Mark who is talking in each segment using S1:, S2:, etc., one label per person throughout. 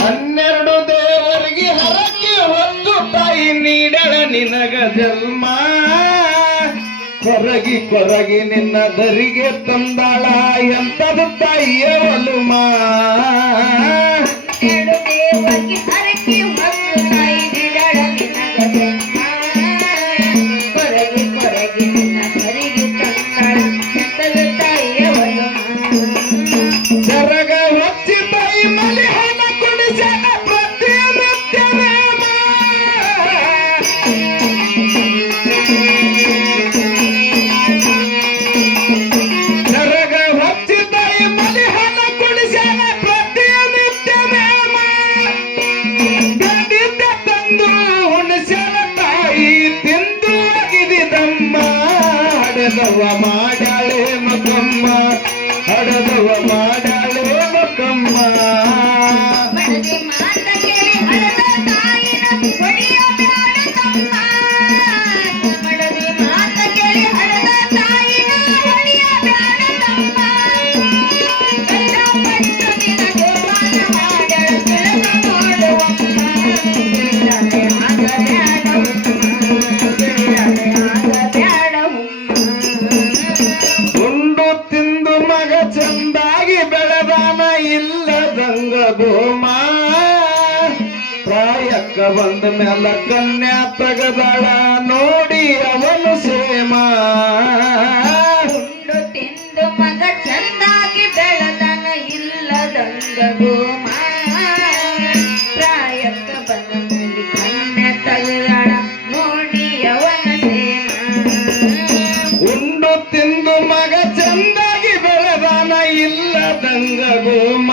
S1: ಹನ್ನೆರಡು ದೇವರಿಗೆ ಹರಕೆ ಒಂದು ತಾಯಿ ನೀಡಳ ನಿನಗ ಜನ್ಮ. ಕೊರಗಿ ಕೊರಗಿ ನಿನ್ನ ದರಿಗೆ ತಂದಾಳ ಎಂತದು ತಾಯಿಯ ಒಲುಮ. ಮ್ಯಾಲ ಕನ್ಯಾ ತಗದಳ ನೋಡಿ ಅವನು ಸೇಮ.
S2: ಉಂಡು ತಿಂದು ಮಗ ಚಂದಾಗಿ ಬೆಳೆದನ ಇಲ್ಲದಂಗ ಗೋಮ. ಪ್ರಾಯಕ್ಕ ಬಂದಲ್ಲಿ ಕನ್ಯಾ ತಗದಳ ನೋಡಿ ಅವನ ಸೇಮ.
S1: ಉಂಡು ತಿಂದು ಮಗ ಚಂದಾಗಿ ಬೆಳೆದನ ಇಲ್ಲದಂಗ ಗೋಮ.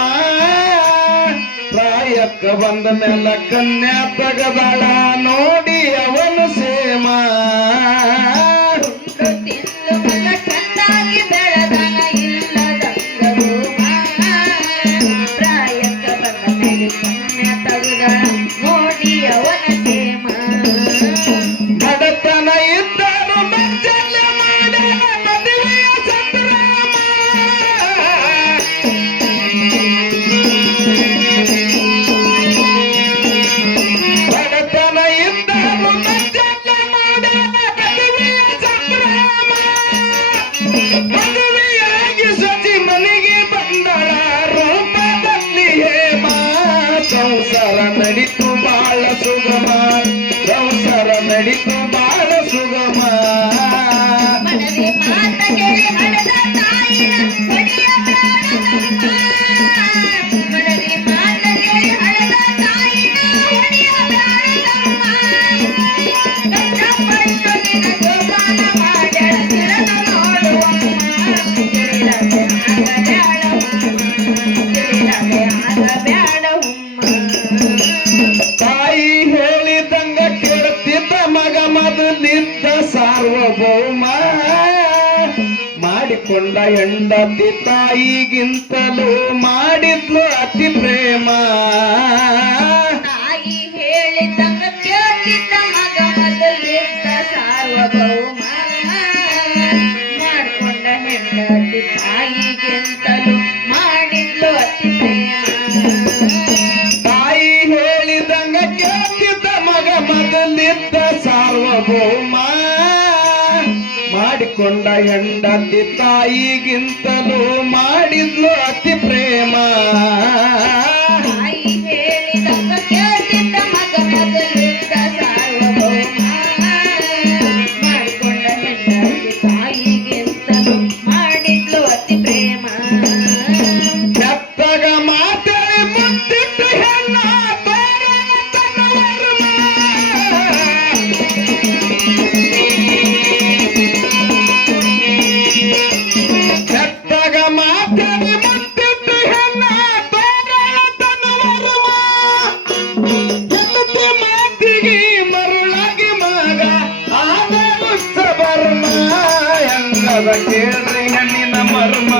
S1: ಲಕ್ಕ ಬಂದ ಮೇಲೆ ಕನ್ಯಾ ತಗದಾಳ ನೋಡಿ ಅವನು
S2: ಸೇ
S1: ತಾಯಿ ಹೇಳಿದಂಗ ಕೇಳುತ್ತಿದ್ದ ಮಗ ಮೊದಲಿದ್ದ ಸಾರ್ವಭೌಮ. ಮಾಡಿಕೊಂಡ ಹೆಂಡತಿ ತಾಯಿಗಿಂತಲೂ ಮಾಡಿದ್ಲು ಅತಿ ಪ್ರೇಮ.
S2: ತಾಯಿ ಹೇಳಿದಂಗ ಕೇಳುತ್ತಿದ್ದ ಮಗ ಮೊದಲಿದ್ದ ಸಾರ್ವಭೌಮ. ಹೆಂಡತಿ ತಾಯಿಗಿಂತಲೂ ಮಾಡಿದ್ಲು ಅತಿ ಪ್ರೇಮ.
S1: ಎಂದದ ಕೇಳ್ರಿ ಹೆಣ್ಣಿನ ಮರ್ಮ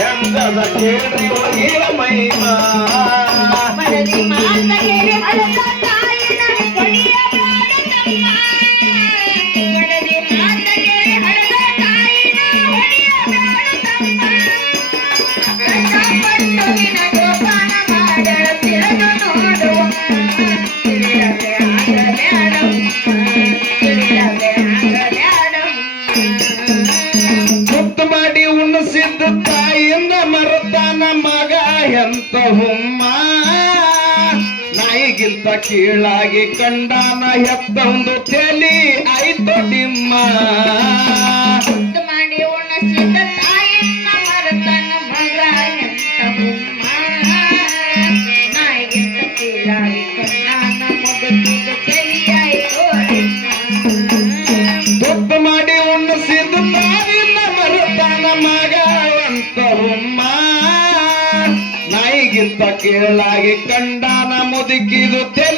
S1: ಎಂದದ ಕೇಳ್ರಿ ಒಳಗಿನ ಮೈಮಾ
S2: ತಹುಮ್ಮ
S1: ನಾಯಿಗಿಂತ ಕೀಳಾಗಿ ಕಂಡಾನ ಹೆತ್ತೊಂದು ತೆಲಿ
S2: ಆಯ್ತು ನಿಮ್ಮ ಕೇಳಾಗಿ
S1: ಕಂಡಾನ ಮುದುಕಿದು ತೆಲೆ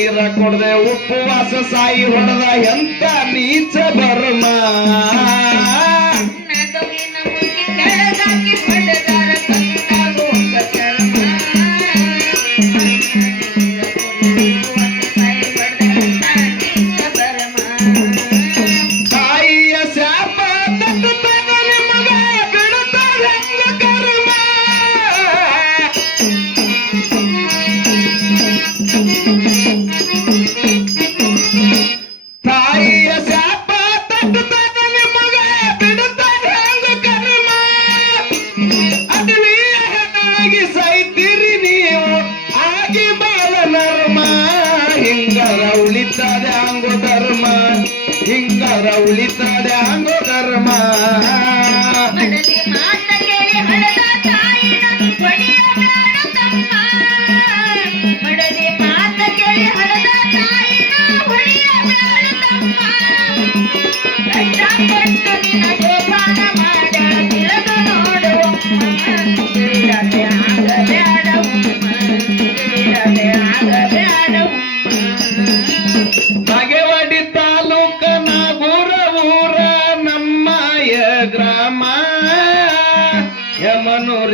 S1: ನೀರ ಕೊಡದೆ ಉಪವಾಸ ಸಾಯಿ ಹೊಡೆದ ಎಂತ ನೀಚ ಬರ್ಮಾ?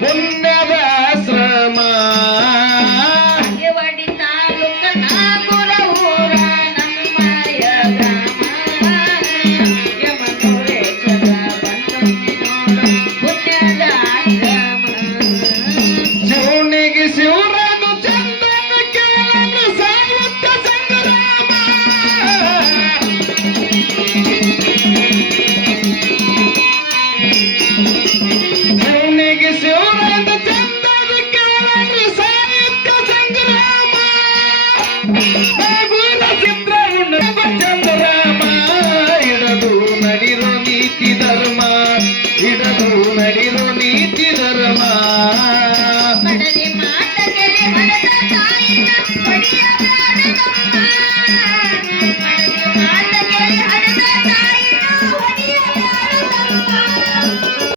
S2: பொன்